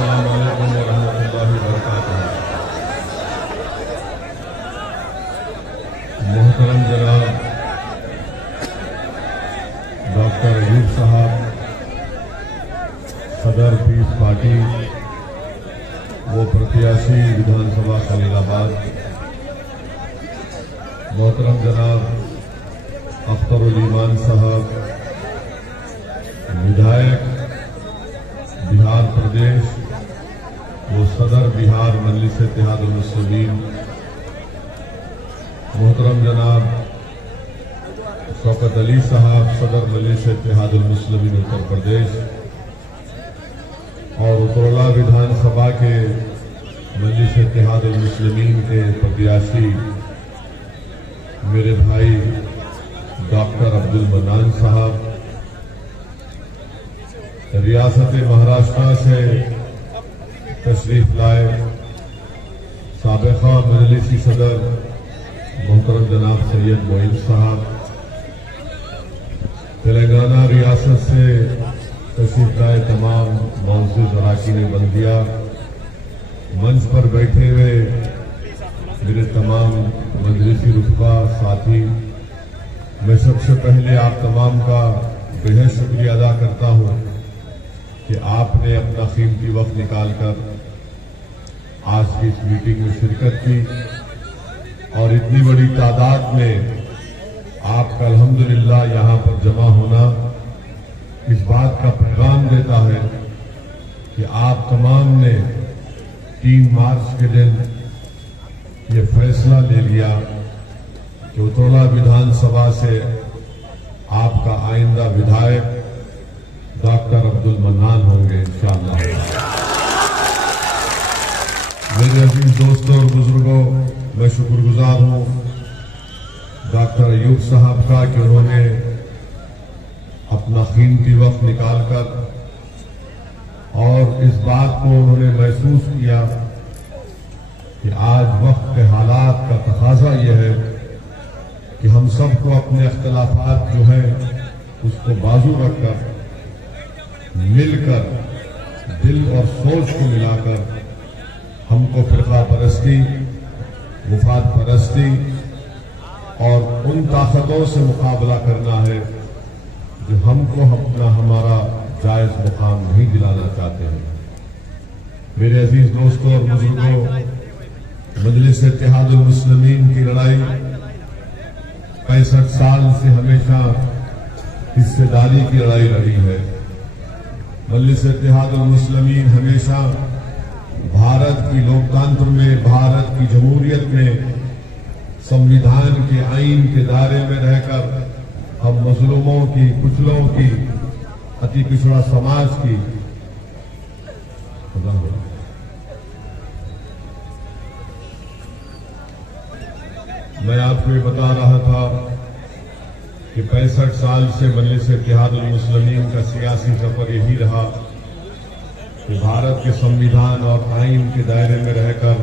अस्सलाम वालेकुम वरहमतुल्लाहि वबरकातुहू। मोहतरम जनाब डॉक्टर अयूब साहब, सदर पीस पार्टी वो प्रत्याशी विधानसभा खलीलाबाद, मोहतरम जनाब अख्तरुल ईमान साहब, विधायक बिहार प्रदेश वो सदर बिहार मजलिस इत्तेहादुल मुस्लिमीन, मोहतरम जनाब शौकत अली साहब, सदर मजलिस इत्तेहादुल मुस्लिमीन उत्तर प्रदेश, और उत्तरला विधानसभा के मजलिस इत्तेहादुल मुस्लिमीन के प्रत्याशी मेरे भाई डॉक्टर अब्दुल मन्नान साहब, रियासत महाराष्ट्र से तशरीफ लाए साबिक़ा मजलिसी सदर मोहतरम जनाब सैयद मोइन साहब, तेलंगाना रियासत से तशरीफ लाए तमाम मौजूद अराकीन बल्दिया, मंच पर बैठे हुए मेरे तमाम मजलिसी रुतबा साथी, मैं सबसे पहले आप तमाम का बेहद शुक्रिया अदा करता हूं कि आपने अपना कीमती वक्त निकालकर आज की इस मीटिंग में शिरकत की और इतनी बड़ी तादाद में आपका अल्हम्दुलिल्लाह यहां पर जमा होना इस बात का पैगाम देता है कि आप तमाम ने 3 मार्च के दिन ये फैसला ले लिया कि उत्तरला विधानसभा से आपका आइंदा विधायक डॉक्टर अब्दुल मन्नान होंगे इंशाअल्लाह। मेरे अजीज दोस्तों और बुजुर्गों, मैं शुक्रगुजार हूं डॉक्टर अयूब साहब का कि उन्होंने अपना कीमती वक्त निकालकर और इस बात को उन्होंने महसूस किया कि आज वक्त के हालात का तकाजा यह है कि हम सबको अपने अख्तिलाफात जो है उसको बाजू रखकर मिलकर दिल और सोच को मिलाकर हमको फिरका परस्ती, मुफाद परस्ती और उन ताकतों से मुकाबला करना है जो हमको हमारा जायज मुकाम नहीं दिलाना चाहते हैं। मेरे अजीज दोस्तों और बुजुर्गों, मजलिस इत्तेहादुल मुस्लिमीन की लड़ाई 65 साल से हमेशा हिस्सेदारी की लड़ाई लड़ी है। मजलिस इत्तेहादुल मुस्लिमीन हमेशा भारत की लोकतंत्र में, भारत की जमहूरियत में संविधान के आईन के दायरे में रहकर हम मजलूमों की, कुचलों की, अति पिछड़ा समाज की मैं आपको ये बता रहा था कि 65 साल से मजलिस इत्तेहादुल मुस्लिमीन का सियासी सफर यही रहा कि भारत के संविधान और आईन के दायरे में रहकर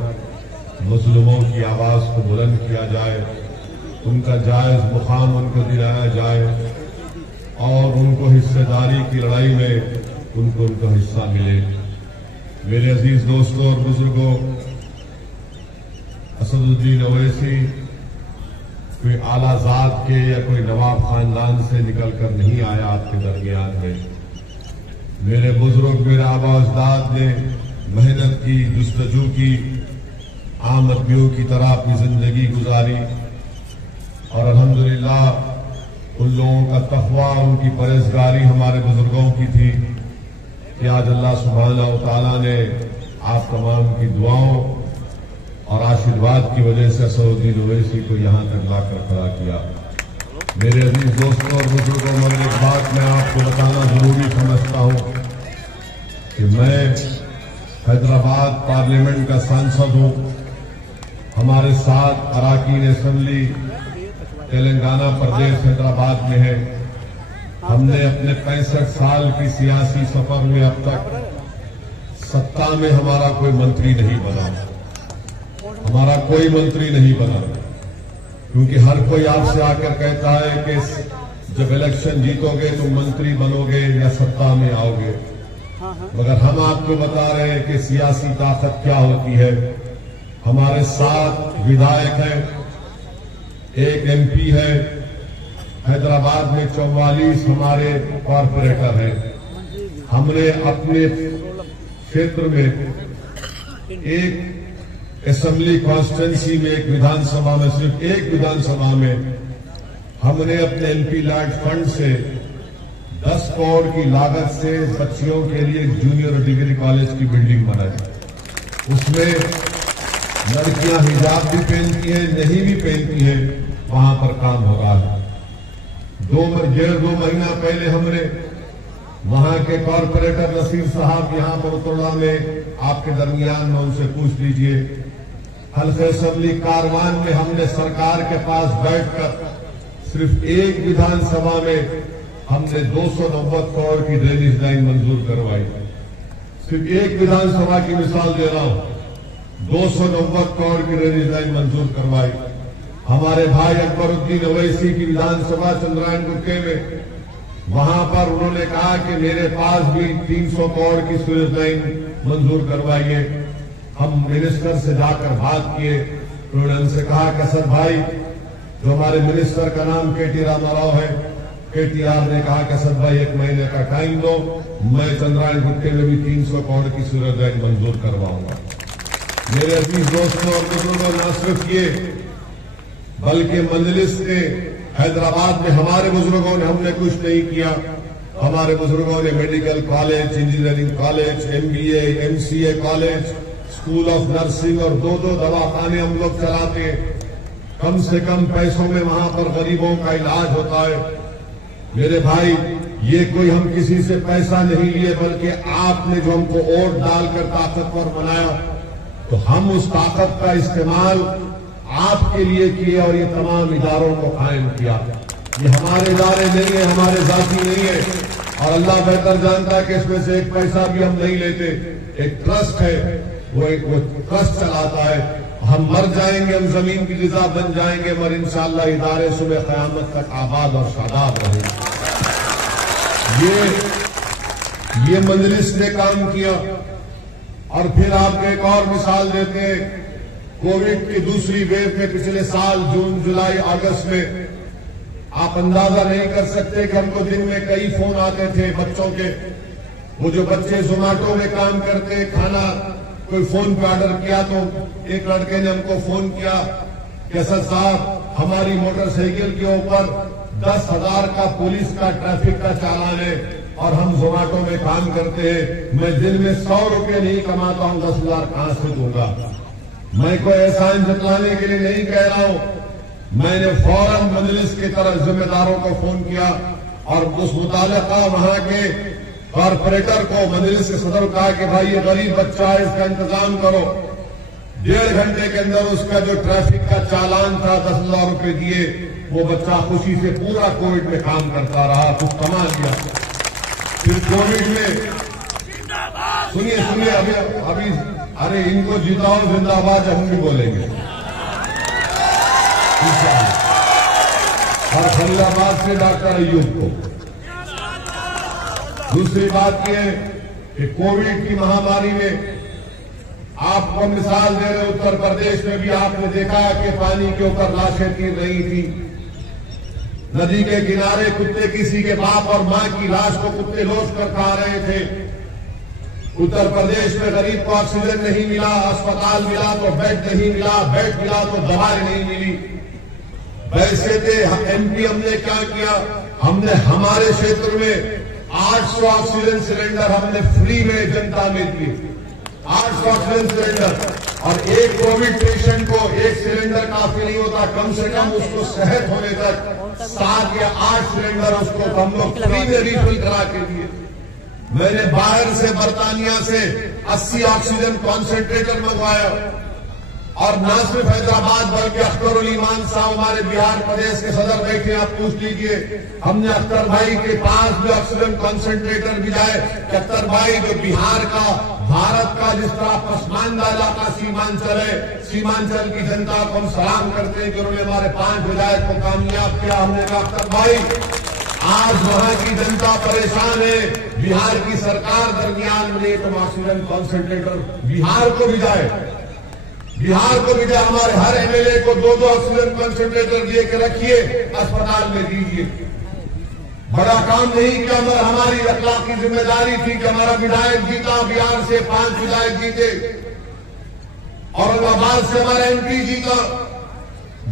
मजलूमों की आवाज को बुलंद किया जाए, उनका जायज मुकाम उनको दिलाया जाए और उनको हिस्सेदारी की लड़ाई में उनको उनका हिस्सा मिले। मेरे अजीज दोस्तों और बुजुर्गों, असदुद्दीन ओवैसी कोई आला जात के या कोई नवाब खानदान से निकलकर नहीं आया आपके दरमियान में। मेरे बुजुर्ग, मेरे आबा अजदाद ने मेहनत की, जुस्तजू की, आम आदमियों की तरह अपनी जिंदगी गुजारी और अल्हम्दुलिल्लाह उन लोगों का तक़वा, उनकी परहेज़गारी हमारे बुजुर्गों की थी कि आज अल्लाह सुब्हानहू व तआला ने आप तमाम की दुआओं और आशीर्वाद की वजह से असदुद्दीन ओवैसी को यहां तक लाकर खड़ा किया। मेरे अजीज दोस्तों और बुजुर्गों, मगर एक बात मैं आपको बताना जरूरी समझता हूं कि मैं हैदराबाद पार्लियामेंट का सांसद हूं। हमारे साथ अराकीन असेंबली तेलंगाना प्रदेश हैदराबाद में है। हमने अपने 65 साल की सियासी सफर में अब तक सत्ता में हमारा कोई मंत्री नहीं बना, हमारा कोई मंत्री नहीं बना, क्योंकि हर कोई आपसे आकर कहता है कि जब इलेक्शन जीतोगे तुम मंत्री बनोगे या सत्ता में आओगे। मगर हम आपको बता रहे हैं कि सियासी ताकत क्या होती है। हमारे 7 विधायक हैं, 1 MP है, हैदराबाद में 44 हमारे कॉरपोरेटर हैं। हमने अपने क्षेत्र में एक असेंबली कॉन्स्टिट्यूंसी में, एक विधानसभा में, सिर्फ एक विधानसभा में हमने अपने MP लैंड फंड से 10 करोड़ की लागत से बच्चियों के लिए जूनियर और डिग्री कॉलेज की बिल्डिंग बनाई। उसमें लड़कियां हिजाब भी पहनती हैं, नहीं भी पहनती हैं, वहां पर काम हो रहा है। 1.5-2 महीना पहले हमने वहां के कॉरपोरेटर नसीर साहब यहां पर उतरना में आपके दरमियान में, उनसे पूछ लीजिए। हल्के असेंबली कारवान में हमने सरकार के पास बैठकर सिर्फ एक विधानसभा में हमने 290 करोड़ की ड्रेनेज लाइन मंजूर करवाई। सिर्फ एक विधानसभा की मिसाल दे रहा हूं, 290 करोड़ की ड्रेनेज लाइन मंजूर करवाई। हमारे भाई अकबरुद्दीन अवैसी की विधानसभा चंद्रायन गुट्टे में, वहां पर उन्होंने कहा कि मेरे पास भी 300 करोड़ की सीवेज लाइन मंजूर करवाइए। हम मिनिस्टर से जाकर बात किए, उन्होंने हमसे कहा कि असद भाई, जो हमारे मिनिस्टर का नाम KT रामाराव है, KTR ने कहा कि असद भाई 1 महीने का टाइम दो, मैं चंद्रायन गुट्टे में भी 300 करोड़ की सीवेज लाइन मंजूर करवाऊंगा। मेरे अजीज दोस्तों और बुजुर्गों, न सिर्फ ये बल्कि मजलिस ने हैदराबाद में हमारे बुजुर्गों ने, हमने कुछ नहीं किया, हमारे बुजुर्गों ने medical college, engineering college, MBA, MCA college, school of nursing और 2-2 दवाखाने हम लोग चलाते हैं। कम से कम पैसों में वहां पर गरीबों का इलाज होता है। मेरे भाई, ये कोई हम किसी से पैसा नहीं लिए, बल्कि आपने जो हमको वोट डालकर ताकतवर बनाया, तो हम उस ताकत का इस्तेमाल आपके लिए किए और ये तमाम इदारों को कायम किया। ये हमारे इदारे नहीं है, हमारे जाती नहीं है, और अल्लाह बेहतर जानता है कि इसमें से एक पैसा भी हम नहीं लेते। एक ट्रस्ट है, वो ट्रस्ट चलाता है। हम मर जाएंगे, हम जमीन की ग़िज़ा बन जाएंगे, मगर इंशाअल्लाह इदारे सुबह क़यामत तक आबाद और शादाब रहेंगे। ये मजलिस ने काम किया। और फिर आपको एक और मिसाल देते हैं, कोविड की दूसरी वेव में पिछले साल जून, जुलाई, अगस्त में आप अंदाजा नहीं कर सकते कि हमको दिन में कई फोन आते थे बच्चों के। वो जो बच्चे जोमेटो में काम करते, खाना कोई फोन पे ऑर्डर किया, तो एक लड़के ने हमको फोन किया कि असद साहब, हमारी मोटरसाइकिल के ऊपर 10,000 का पुलिस का ट्रैफिक का चालान है और हम जोमेटो में काम करते हैं, मैं दिन में 100 रुपये नहीं कमाता हूं, 10,000 कहां से दूंगा। मैं कोई एहसान जतलाने के लिए नहीं कह रहा हूं, मैंने फौरन मजलिस की तरफ जिम्मेदारों को फोन किया और उस मुतालिका वहां के कॉरपोरेटर को, मजलिस के सदर को कहा कि भाई ये गरीब बच्चा है, इसका इंतजाम करो। 1.5 घंटे के अंदर उसका जो ट्रैफिक का चालान था 10,000 रुपये दिए, वो बच्चा खुशी से पूरा कोविड में काम करता रहा, कुछ कमा लिया। फिर कोविड में सुनिए अभी अरे इनको जिताओ जिंदाबाद हम भी बोलेंगे। और फरीदाबाद से डॉक्टर अय्यूब को। दूसरी बात यह कि कोविड की महामारी में आपको मिसाल दे रहे, उत्तर प्रदेश में भी आपने देखा कि पानी के ऊपर लाशें गिर रही थी। नदी के किनारे कुत्ते किसी के बाप और मां की लाश को कुत्ते लोच कर खा रहे थे। उत्तर प्रदेश में गरीब को ऑक्सीजन नहीं मिला, अस्पताल मिला तो बेड नहीं मिला, बेड मिला तो दवाएं नहीं मिली। वैसे थे MP हमने क्या किया, हमने हमारे क्षेत्र में 800 ऑक्सीजन सिलेंडर हमने फ्री में जनता में दिए। 800 ऑक्सीजन सिलेंडर, और एक कोविड पेशेंट को एक सिलेंडर काफी नहीं होता, कम से कम उसको सेहत होने तक 7 या 8 सिलेंडर उसको हम लोग फ्री में रिफिल करा के दिए। मैंने बाहर से, बर्तानिया से 80 ऑक्सीजन कॉन्सेंट्रेटर मंगवाया, और न सिर्फ हैदराबाद बल्कि अख्तरुल ईमान साहब हमारे बिहार प्रदेश के सदर बैठे, आप पूछ लीजिए, हमने अख्तर भाई के पास भी ऑक्सीजन कॉन्सेंट्रेटर भिजाए कि अख्तर भाई जो बिहार का, भारत का जिस तरह पसमानदा इलाका सीमांचल है, सीमांचल की जनता को हम सलाम करते हैं कि उन्होंने हमारे 5 विधायक को कामयाब किया। हमने कहा अख्तर भाई आज वहां की जनता परेशान है। बिहार की सरकार दरमियान में तो ऑक्सीजन कॉन्सेंट्रेटर बिहार को भी जाए, हमारे हर एमएलए को 2-2 ऑक्सीजन कॉन्सेंट्रेटर दे के रखिए, अस्पताल में दीजिए। बड़ा काम नहीं किया, मगर हमारी अखलाकी जिम्मेदारी थी कि हमारा विधायक जीता, बिहार से 5 विधायक जीते, औरंगाबाद से हमारा एमपी जीता,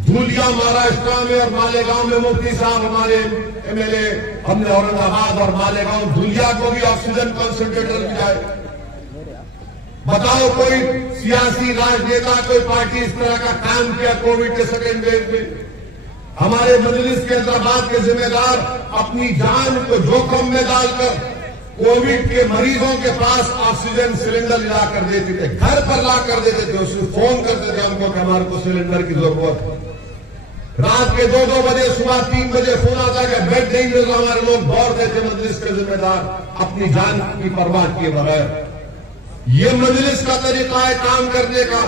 धूलिया महाराष्ट्र में और मालेगांव में मुफ्ती साहब हमारे एमएलए, हमने औरंगाबाद और मालेगांव धूलिया को भी ऑक्सीजन कॉन्सेंट्रेटर दिया है। बताओ कोई सियासी राजनेता, कोई पार्टी इस तरह का काम किया कोविड के सेकेंड वेव में? हमारे मजलिस के हैदराबाद के जिम्मेदार अपनी जान को जोखिम में डालकर कोविड के मरीजों के पास ऑक्सीजन सिलेंडर ला कर देते थे, घर पर ला कर देते थे, उसको फोन करते थे हमको कि हमारे को सिलेंडर की जरूरत है। रात के 2-2 बजे, सुबह 3 बजे फोन आता कि बेड नहीं मिल रहा, हमारे लोग दौड़ते थे मजलिस के जिम्मेदार अपनी जान की परवाह किए बगैर। ये मजलिस का तरीका है काम करने का।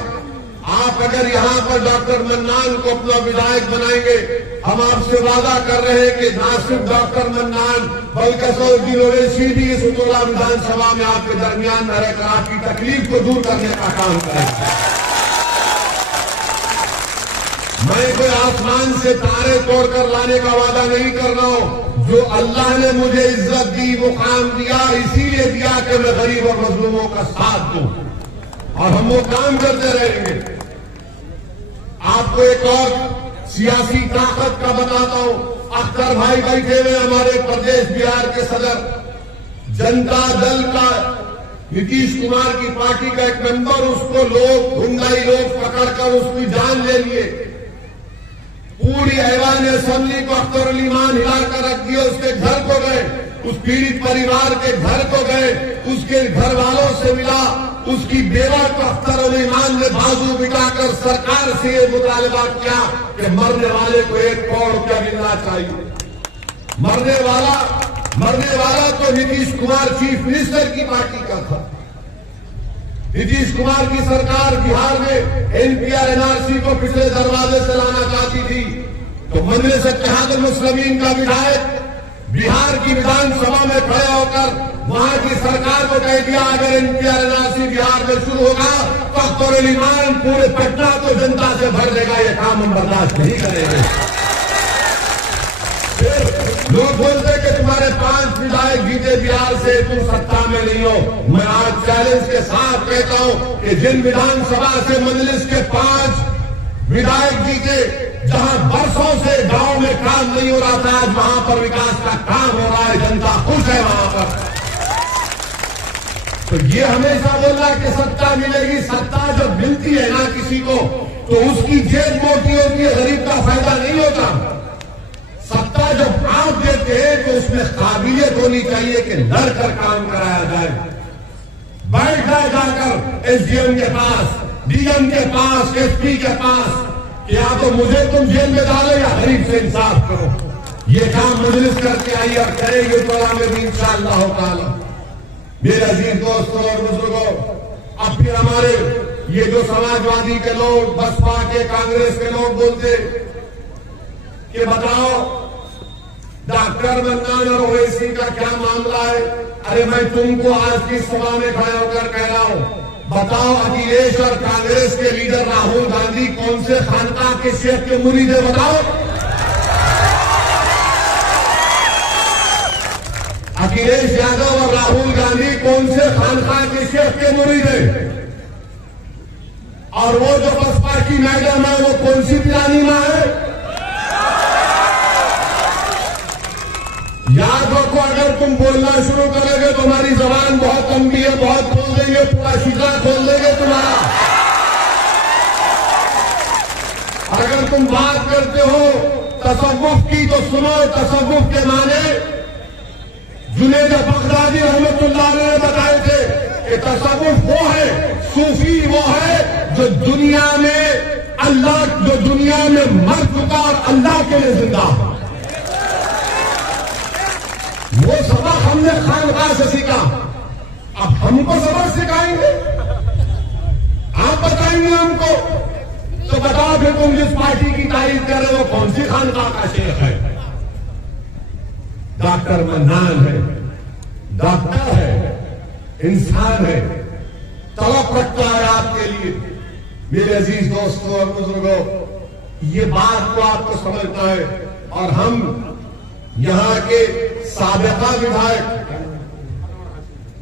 आप अगर यहां पर डॉक्टर मन्नान को अपना विधायक बनाएंगे, हम आपसे वादा कर रहे हैं कि ना सिर्फ डॉक्टर मन्नान बल्कि सऊदी ओवैसी भी इस उतोला विधानसभा में आपके दरमियान में रहकर आपकी तकलीफ को दूर करने का काम करेंगे। मैं कोई आसमान से तारे तोड़कर लाने का वादा नहीं कर रहा हूं। जो अल्लाह ने मुझे इज्जत दी, मुकाम दिया, इसीलिए दिया कि मैं गरीब और मजलूमों का साथ दूं, और हम वो काम करते रहेंगे। आपको एक और सियासी ताकत का बताता हूं। अख्तर भाई बैठे हुए हमारे प्रदेश बिहार के सदर, जनता दल का नीतीश कुमार की पार्टी का एक मेंबर, उसको लोग गुंडाई लोग पकड़कर उसकी जान ले लिए। पूरी ऐवान असेंबली को अख्तर अली मान हिलाकर रख दिया। उसके घर को गए, उस पीड़ित परिवार के घर को गए, उसके घर वालों से मिला, उसकी बेवा को अख्तर अली मान ने बाजू बिठाकर सरकार से ये मुतालबा किया कि मरने वाले को 1 करोड़ रुपया मिलना चाहिए। मरने वाला तो नीतीश कुमार चीफ मिनिस्टर की पार्टी का था। नीतीश कुमार की सरकार बिहार में एनपीआर एनआरसी को पिछले दरवाजे से लाना चाहती थी, तो मजलिस इत्तेहादुल मुस्लिमीन का विधायक बिहार की विधानसभा में खड़े होकर वहां की सरकार को कह दिया अगर एनपीआर एनआरसी बिहार में शुरू होगा तो अख्तर अली मान पूरे पटना को जनता से भर देगा। ये काम हम बर्दाश्त नहीं करेंगे। फिर लोग बोलते कि तुम्हारे 5 विधायक जीते बिहार से, तुम सत्ता में नहीं हो। मैं आज चैलेंज के साथ कहता हूं कि जिन विधानसभा से मजलिस के 5 विधायक जीते, जहां बरसों से गांव में काम नहीं हो रहा था, आज वहां पर विकास का काम हो रहा है, जनता खुश है वहां पर। तो ये हमेशा बोलना कि सत्ता मिलेगी, सत्ता जब मिलती है ना किसी को तो उसकी जेब मोटी होती है, गरीब का फायदा नहीं होता। सत्ता जब आप देते हैं तो उसमें काबिलियत होनी चाहिए कि लड़कर काम कराया जाए। बैठ जाए जाकर एसडीएम के पास, डीएम के पास, एसपी के पास, या तो मुझे तुम जेल में डालो या गरीब से इंसाफ करो। ये काम मजलिस करके आई और करेगी तो में भी इंशाअल्लाह ताला। मेरे अजीज दोस्तों और बुजुर्गों, अब फिर हमारे ये जो समाजवादी के लोग, बसपा के, कांग्रेस के लोग बोलते कि बताओ डॉक्टर मन्नान और ओवैसी का क्या मामला है। अरे मैं तुमको आज की सभा में खड़े होकर कह रहा हूं, बताओ अखिलेश और कांग्रेस के लीडर राहुल गांधी कौन से खानका के शेख के मुरीद है? बताओ। अखिलेश यादव और राहुल गांधी कौन से खानका के शेख के मुरीद है? और वो जो बसपा की मैडम है वो कौन सी पिरानी मां है? याद रखो, अगर तुम बोलना शुरू करोगे तो हमारी जबान बहुत लंबी है, बहुत खोल देंगे, पूरा शीशा खोल देंगे तुम्हारा। अगर तुम बात करते हो तसव्वुफ की तो सुनो, तसव्वुफ के माने जुनैद बगदादी रहमतुल्लाह ने बताए थे कि तसव्वुफ वो है, सूफी वो है जो दुनिया में मर चुका और अल्लाह के लिए जिंदा है। वो सबक हमने खानकाह से सीखा, अब हमको सबक सिखाएंगे, आप बताएंगे हमको। तो बताओ फिर तुम जिस पार्टी की तारीफ कर रहे हो कौन सी खानकाह का शेख है? डॉक्टर मन्नान है, डॉक्टर है, इंसान है, तड़प रखता है आपके लिए। मेरे अजीज दोस्तों और बुजुर्गों, ये बात को आपको समझना है। और हम यहां के साबिका विधायक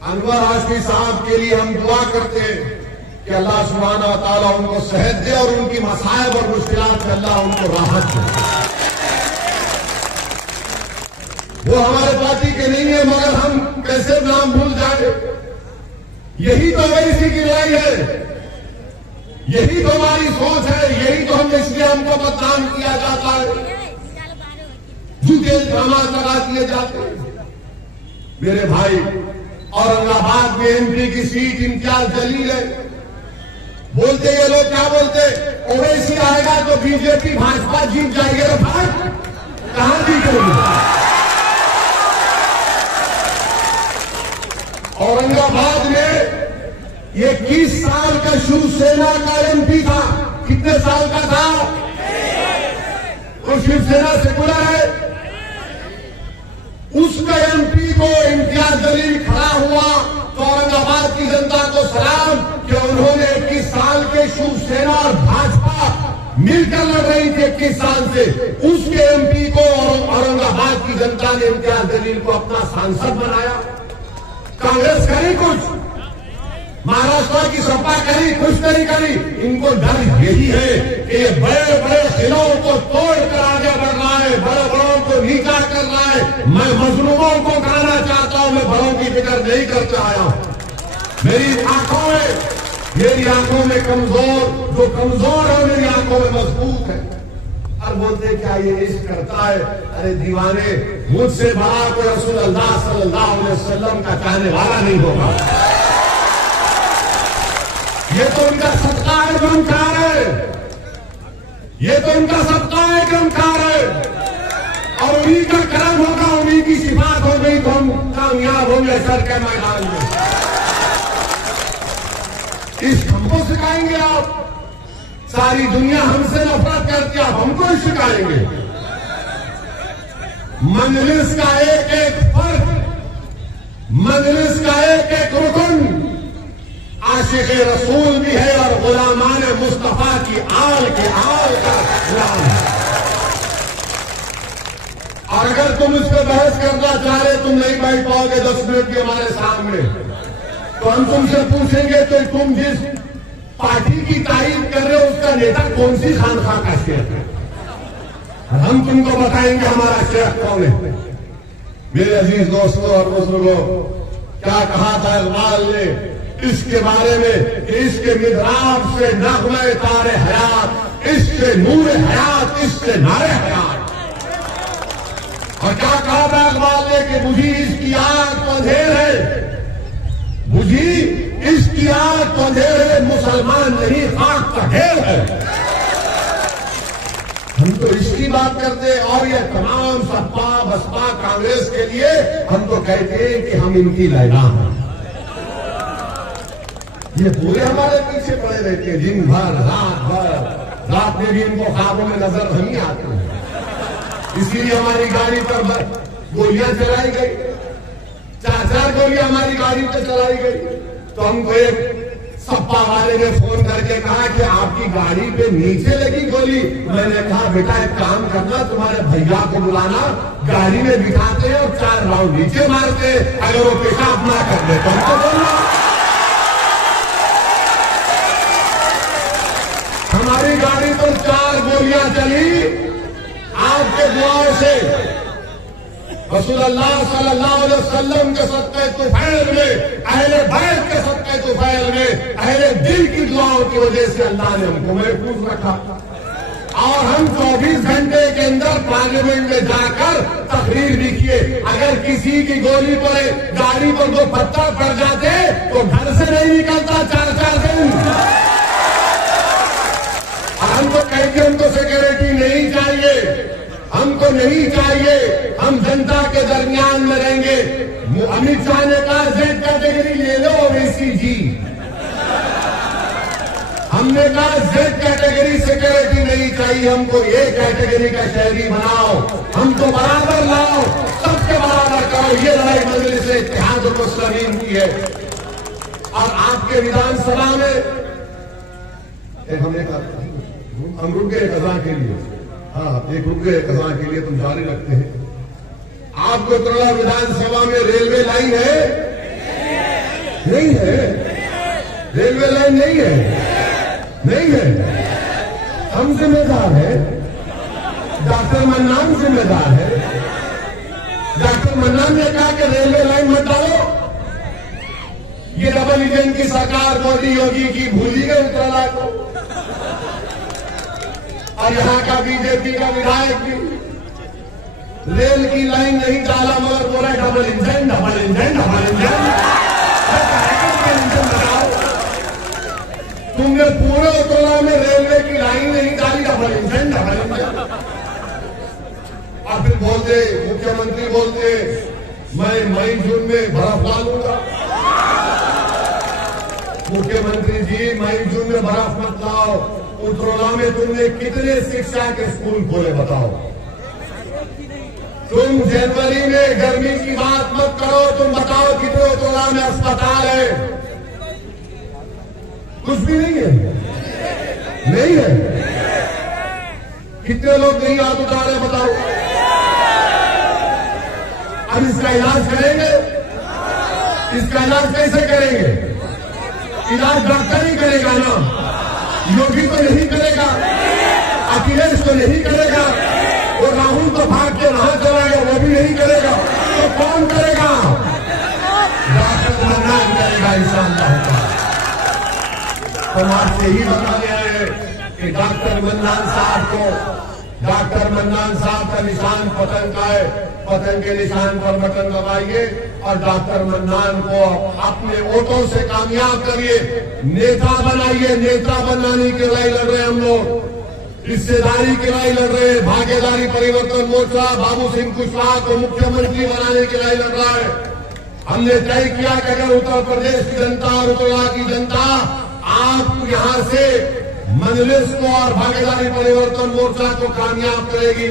अनवर हाशमी साहब के लिए हम दुआ करते हैं कि अल्लाह सुब्हानहू व तआला उनको सेहत दे और उनकी मसाइब और मुश्किलात से अल्लाह उनको राहत दे। वो हमारे पार्टी के नहीं है, मगर हम कैसे नाम भूल जाए। यही तो ओवैसी की लड़ाई है, यही तो हमारी सोच है, यही तो हम इसलिए हमको बदनाम किया जाता है, झूठे इल्जामात लगा दिए जाते हैं। मेरे भाई, औरंगाबाद में एमपी की सीट इम्तियाज जलील है। बोलते ये लोग क्या बोलते, ओवैसी आएगा तो बीजेपी भाजपा जीत जाएगी। अरे भाई, कहां जीतेंगे? औरंगाबाद में 21 साल का शिवसेना का एमपी था। कितने साल का था? वो शिवसेना सेकुलर है। उसका एमपी को इम्तियाज जलील खड़ा हुआ तो औरंगाबाद की जनता को सलाम कि उन्होंने 21 साल के शिवसेना और भाजपा मिलकर लड़ रही थी 21 साल से। उसके एमपी को औरंगाबाद की जनता ने इम्तियाज जलील को अपना सांसद बनाया। कांग्रेस करी कुछ, महाराष्ट्र की सपा करी, कुछ नहीं करी। इनको डर यही है कि ये बड़े बड़े किलों को तोड़ कर आगे बढ़ रहा है, बड़े बड़ों को नीचा कर रहा है। मैं मजलूमों को कहना चाहता हूं, मैं बड़ों की फिक्र नहीं करते आया हूं। मेरी आंखों में कमजोर, जो कमजोर है मेरी आंखों में मजबूत है। और बोलते क्या ये इश्क करता है? अरे दीवाने, मुझसे बड़ा कोई रसूल अल्लाह सल्लल्लाहु अलैहि वसल्लम का चाहने वाला नहीं होगा। ये तो उनका सदका है जो हम खा रहे हैं, ये तो उनका सदका है जो हम खा रहे हैं। और उन्हीं का करम होगा, उन्हीं की सिफात हो गई तो हम कामयाब होंगे सर के मैदान में। इश्क हमको सिखाएंगे आप? सारी दुनिया हमसे नफरत करती है, आप हमको सिखाएंगे? मजलिस का एक एक फर्क, मजलिस का एक एक रुकन आशिक रसूल भी है और गुलामान मुस्तफा की आल के आल का गुलाम है। और अगर तुम इस पर बहस करना चाह रहे, तुम नहीं बैठ पाओगे 10 मिनट भी हमारे सामने, तो हम तुमसे पूछेंगे तो तुम जिस पार्टी की तारीफ कर रहे हो उसका नेता कौन सी खानखा का शेख है? हम तुमको बताएंगे हमारा शेख कौन है। मेरे अजीज दोस्तों और बुजुर्गों, क्या कहा था इकबाल ने इसके बारे में कि इसके मिहराब से नग़्मे तारे हयात, इससे नूर हयात, इससे नारे हयात। और क्या कहा था इकबाल ने कि बुझी इसकी आग तो अंधेर है, बुझी इसकी आग तो अंधेर है, मुसलमान नहीं खाक का ढेर है। हम तो इसकी बात करते और ये तमाम सपा बसपा कांग्रेस के लिए हम तो कहते हैं कि हम इनकी लैला हैं। ये पूरे हमारे पीछे पड़े रहते हैं दिन भर रात भर, रात में भी इनको ख्वाबों में नजर नहीं आते हैं। इसीलिए हमारी गाड़ी पर गोलियां चलाई गई, 4-4 गोलियां हमारी गाड़ी पर चलाई गई। तो हमको एक सपा वाले ने फोन करके कहा कि आपकी गाड़ी पे नीचे लगी गोली। मैंने कहा बेटा एक काम करना, तुम्हारे भैया को बुलाना, गाड़ी में बिठाते हैं और 4 राउंड नीचे मारते हैं, अगर वो पेशाब ना कर ले तो हमको बोलना। हमारी गाड़ी पर 4 गोलियां चली आपके दुआओं से। रसूलुल्लाह सल्लल्लाहु अलैहि वसल्लम के सदक़े तुफैल में, अहले बैत के सदक़े तुफैल में, अहले दिल की दुआओं की वजह से अल्लाह ने हमको महफूज रखा। और हम 24 घंटे के अंदर पार्लियामेंट में जाकर तकरीर भी किए। अगर किसी की गोली पर गाड़ी पर 2 पत्थर पड़ जाते तो घर से नहीं निकलता 4-4 दिन। हमको कहते हमको सिक्योरिटी नहीं चाहिए, हमको नहीं चाहिए, हम जनता के दरमियान में रहेंगे। अमित शाह ने कहा जेड कैटेगरी ले लो ओवैसी जी। हमने कहा जेड कैटेगरी सिक्योरिटी नहीं चाहिए, हमको ये कैटेगरी का शहरी बनाओ, हमको बराबर लाओ, सब के बराबर करो, ये लड़ाई मजलिस इत्तेहाद मुस्लिमीन की है। और आपके विधानसभा में हम रुक गए कज़ा के लिए, हाँ एक रुक गए कज़ा के लिए, तुम जारी रखते हैं। आपको त्रिपुरा विधानसभा में रेलवे लाइन है? नहीं है, रेलवे लाइन नहीं है, नहीं है। हम जिम्मेदार है, डॉक्टर मन्नान जिम्मेदार है। डॉक्टर मन्नान ने कहा कि रेलवे लाइन मत डालो। ये डबल इंजन की सरकार मोदी योगी की भूली गई उत्तराला को, और यहां का बीजेपी का विधायक भी रेल की लाइन नहीं डाला, मगर बोला double engine double engine double engine. Engine लगाओ, तुमने पूरे उत्तराला में रेलवे की लाइन नहीं डाली, डबल इंजन डबल इंजन। और फिर बोलते मुख्यमंत्री बोलते मैं मई जून में बर्फ डालूंगा। मुख्यमंत्री जी मई जून में बर्फ मत लाओ, उत्तराला में तुमने कितने शिक्षा के स्कूल खोले बताओ। तुम जनवरी में गर्मी की बात मत करो, तुम बताओ कितने उत्तराला में अस्पताल है? कुछ भी नहीं है, नहीं है। कितने लोग नहीं हाथ उठा रहे बताओ? अब इसका इलाज करेंगे? इसका इलाज कैसे करेंगे? इलाज डॉक्टर ही करेगा ना, योगी तो नहीं करेगा, अखिलेश तो नहीं करेगा, और राहुल तो भाग के वहां चला गया, वो भी नहीं करेगा, तो कौन करेगा? डॉक्टर मन्नान करेगा इंशाअल्लाह। तो आपसे ही बता गया है कि डॉक्टर मन्नान साहब को, डॉक्टर मन्नान साहब का निशान पतंग का है, पतंग के निशान पर बटन दबाइए और डॉक्टर मन्नान को अपने वोटों से कामयाब करिए, नेता बनाइए। नेता बनाने की लड़ाई लड़ रहे हैं हम लोग, हिस्सेदारी की लड़ाई लड़ रहे हैं। भागीदारी परिवर्तन मोर्चा बाबू सिंह कुशवाहा को मुख्यमंत्री बनाने की लड़ाई लड़ रहा है। हमने तय किया कि अगर उत्तर प्रदेश की जनता और उत्तराला की जनता आप यहां से मजलिस को और भागीदारी परिवर्तन मोर्चा को कामयाब करेगी,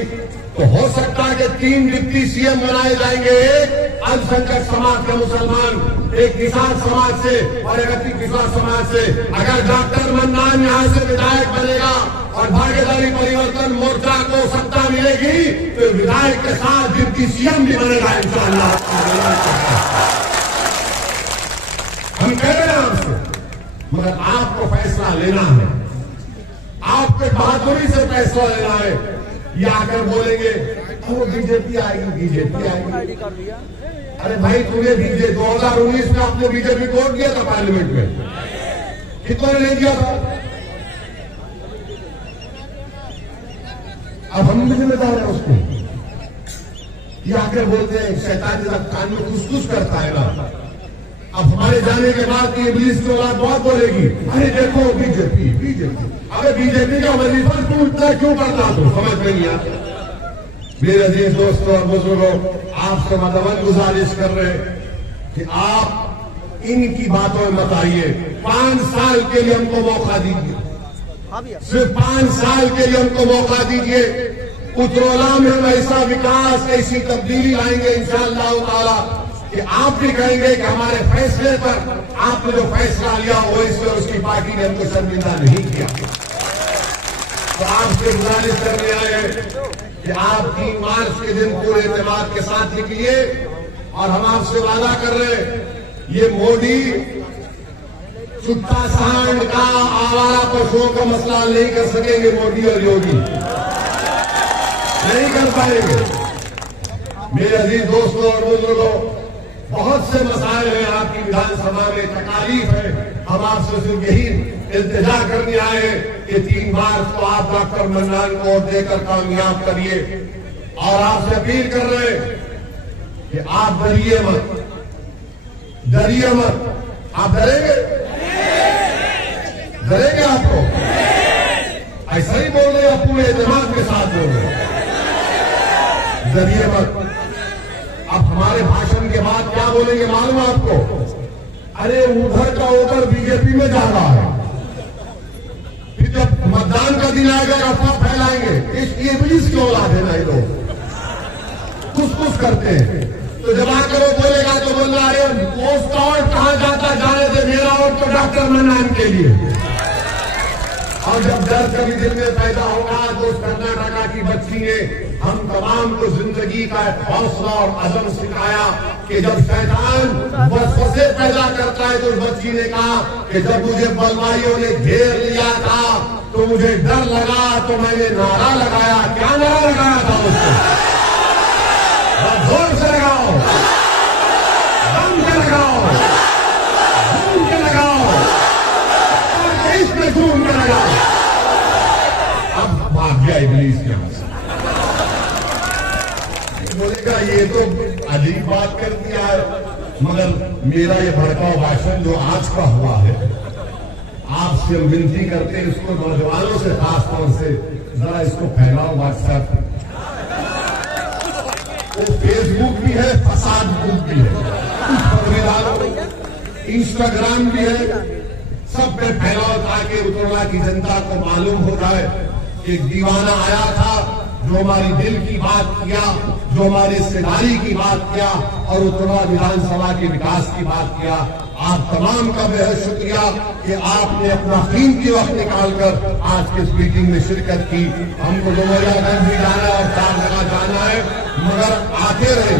तो हो सकता है कि 3 डिप्टी सीएम बनाए जाएंगे, एक अल्पसंख्यक समाज के मुसलमान, एक किसान समाज से और एक किसान समाज से। अगर डॉक्टर मन्नान यहां से विधायक बनेगा और भागीदारी परिवर्तन मोर्चा को सत्ता मिलेगी, तो विधायक के साथ डिप्टी सीएम भी बनेगा इंशाअल्लाह। हम कह रहे हैं आपसे, मगर आपको फैसला लेना है, आपके बहादुरी से फैसला लेना है। ये आकर बोलेंगे वो बीजेपी आएगी, बीजेपी आएगी। अरे भाई तुम्हें बीजेपी 2019 में आपने बीजेपी को वोट दिया था पार्लियामेंट में, कितनों ने नहीं दिया था? अब हम भी जिम्मेदार है उसको। ये आकर बोलते हैं शैतान जब कान में कुछ करता है ना, अब हमारे जाने के बाद ये इब्लीस की औलाद बहुत बोलेगी, अरे देखो बीजेपी बीजेपी। अरे बीजेपी का वजीफा तू इतना क्यों करता, तो समझ नहीं आता। मेरे अजीज दोस्तों और बुजुर्गों, आपसे मदद गुजारिश कर रहे कि आप इनकी बातों में मत आइए। 5 साल के लिए हमको मौका दीजिए, सिर्फ 5 साल के लिए हमको मौका दीजिए। उत्तराला में हम ऐसा विकास, ऐसी तब्दीली लाएंगे इंशाअल्लाह ताला कि आप भी कहेंगे कि हमारे फैसले पर आपने जो फैसला लिया वो इसमें उसकी पार्टी ने हमको शर्मिंदा नहीं किया। तो आपसे गुजारिश करने आए कि आप 3 मार्च के दिन पूरे एतमाद के साथ निकलिए, और हम आपसे वादा कर रहे हैं, ये मोदी सुट्टा सांड का, आवारा पशुओं का मसला नहीं कर सकेंगे। मोदी और योगी नहीं कर पाएंगे। मेरे अजीज दोस्तों और बुजुर्गों, बहुत से मसाइल हैं आपकी विधानसभा में, तकालीफ है। हम आपसे सिर्फ यही इल्तिजा करने आए हैं कि 3 मार्च को आप डॉक्टर मन्नान को वोट देकर कामयाब करिए, और आपसे अपील कर रहे हैं कि आप डरिए मत, डरिए मत। आप डरेंगे? डरेंगे आप लोग? ऐसा ही बोल रहे हैं, पूरे एतमाद के साथ बोल रहे हैं, डरिए मत। अब हमारे भाषण के बाद क्या बोलेंगे मालूम आपको? अरे उधर का उधर बीजेपी में जा रहा है, फिर जब मतदान का दिन आएगा अफवाह फैलाएंगे। इस इब्लीस की औलाद है ना ये लोग, फुसफुस करते हैं। तो जब आकर वो बोलेगा तो बोलना, अरे पोस्ट आउट कहां जाता, जाने से मेरा और तो डॉक्टर मन्नान के लिए। और जब दर्द कभी दिल में पैदा होगा तो उस कर्नाटका की बच्ची ने हम तमाम को जिंदगी का एक हौसला और अज़म सिखाया कि जब शैतान वसवसे पैदा करता है, तो उस बच्ची ने कहा कि जब मुझे बलवाइयों ने घेर लिया था तो मुझे डर लगा, तो मैंने नारा लगाया। क्या नारा लगाया था उसको? जोर से लगाओ, दम के लगाओ, घूम के लगाओ, इसमें घूम के लगाओ। अब भाग गया इब्लीस यहां से। बोलेगा ये तो अजीब बात कर दिया है, मगर मेरा ये भड़काऊ भाषण जो आज का हुआ है, आपसे विनती करते हैं इसको नौजवानों से, खासतौर से जरा इसको फैलाओ। व्हाट्सएप, वो फेसबुक भी है, फसाद बुक भी है, उस पर भी डालो, इंस्टाग्राम भी है, सब पे फैलाओ ताकि उत्तरला की जनता को मालूम हो जाए कि एक दीवाना आया था जो हमारी दिल की बात किया, जो हमारी रिश्तेदारी की बात किया और उत्तरला विधानसभा के विकास की बात किया। आप तमाम का बेहद शुक्रिया कि आपने अपना कीमती वक्त निकालकर आज के इस मीटिंग में शिरकत की। हमको डुमरियागंज भी जाना है और 4 जगह जाना है, मगर आते रहे।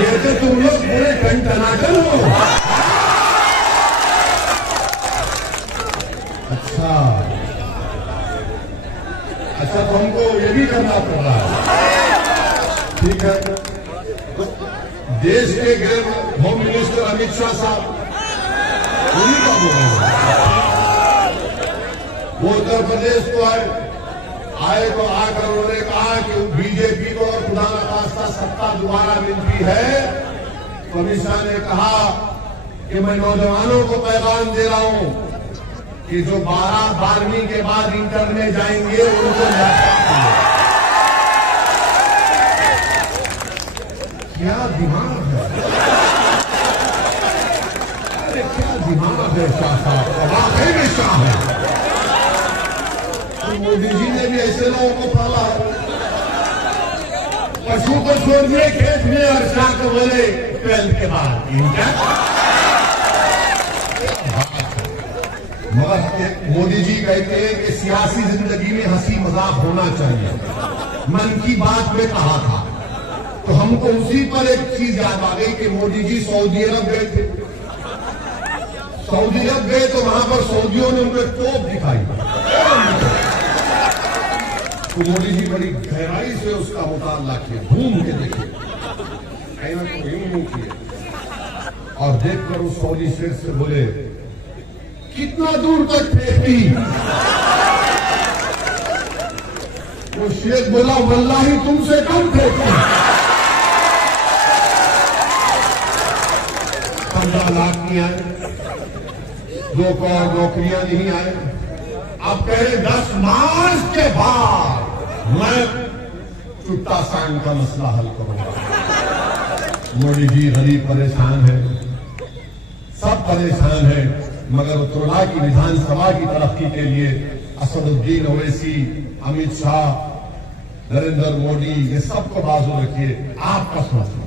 ये तो तुम लोग पूरे टनाटन हो। अच्छा तो हमको ये भी करना पड़ रहा है, ठीक है। तो देश के गृह होम मिनिस्टर अमित शाह साहब उन्हीं का बोल रहे हैं, वो उत्तर प्रदेश को आए तो आकर उन्होंने कहा कि बीजेपी को और खुदा न खास्ता सत्ता दोबारा मिलती है, तो अमित शाह ने कहा कि मैं नौजवानों को पैगाम दे रहा हूं कि जो 12वीं के बाद इंटर में जाएंगे उनको क्या दिमाग है, अरे क्या दिमाग है शाह साहब, वाकई में शाह है। तो मोदी जी ने भी ऐसे लोगों को पाला है, पशु को छोड़ दिए खेत में और शाह को बोले 12 के बाद इंटर। मगर मोदी जी कहते हैं कि सियासी जिंदगी में हंसी मजाक होना चाहिए। मन की बात में कहा था, तो हमको उसी पर एक चीज याद आ गई कि मोदी जी सऊदी अरब गए थे। सऊदी अरब गए तो वहां पर सऊदियों ने उनको तोप दिखाई, तो मोदी जी बड़ी गहराई से उसका मुताला किए, घूम के देखे, कहना तो यूं किए और देखकर उस सऊदी शेर से बोले कितना दूर तक फेंकती? वो शेख बोला वल्लाही तुमसे कम फेंकती। 15 लाख नहीं आए, 2 करोड़ नौकरियां नहीं आए। अब कह रहे 10 मार्च के बाद मैं चुट्टा सांग का मसला हल करूंगा। मोदी जी गरीब परेशान है, सब परेशान है, मगर उत्तरला की विधानसभा की तरक्की के लिए असदुद्दीन ओवैसी, अमित शाह, नरेंद्र मोदी, ये सबको बाजू रखिए। आपका सोचिए,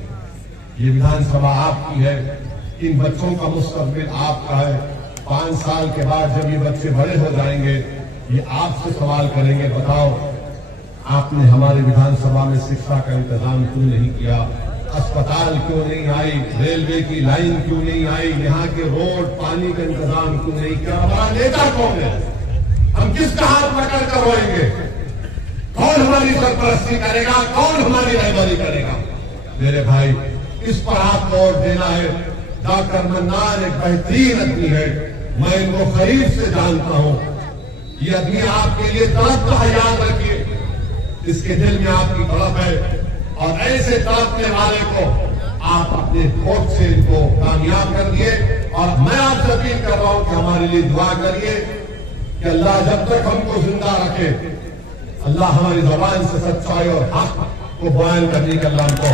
ये विधानसभा आपकी है, इन बच्चों का मुस्तकबिल आपका है। 5 साल के बाद जब ये बच्चे बड़े हो जाएंगे, ये आपसे सवाल करेंगे, बताओ आपने हमारे विधानसभा में शिक्षा का इंतजाम क्यों नहीं किया, अस्पताल क्यों नहीं आई, रेलवे की लाइन क्यों नहीं आई, यहाँ के रोड पानी का इंतजाम क्यों नहीं किया, हमारा नेता कौन है, हम किसका हाथ पकड़ कर रोएंगे, कौन हमारी सरपरस्ती करेगा, कौन हमारी रहबरी करेगा। मेरे भाई, इस पर आपको वोट देना है। डॉक्टर मन्नान एक बेहतरीन आदमी है, मैं इनको करीब से जानता हूं। ये आदमी आपके लिए तड़पता है, याद रखिए, इसके दिल में आपकी तड़प है और ऐसे तड़पने वाले को आप अपने वोट से इनको कामयाब कर दिए। और मैं आपसे अपील कर रहा हूं कि हमारे लिए दुआ करिए कि अल्लाह जब तक हमको जिंदा रखे, अल्लाह हमारी जबान से सच्चाई और हक को बयान करने का अल्लाह हमको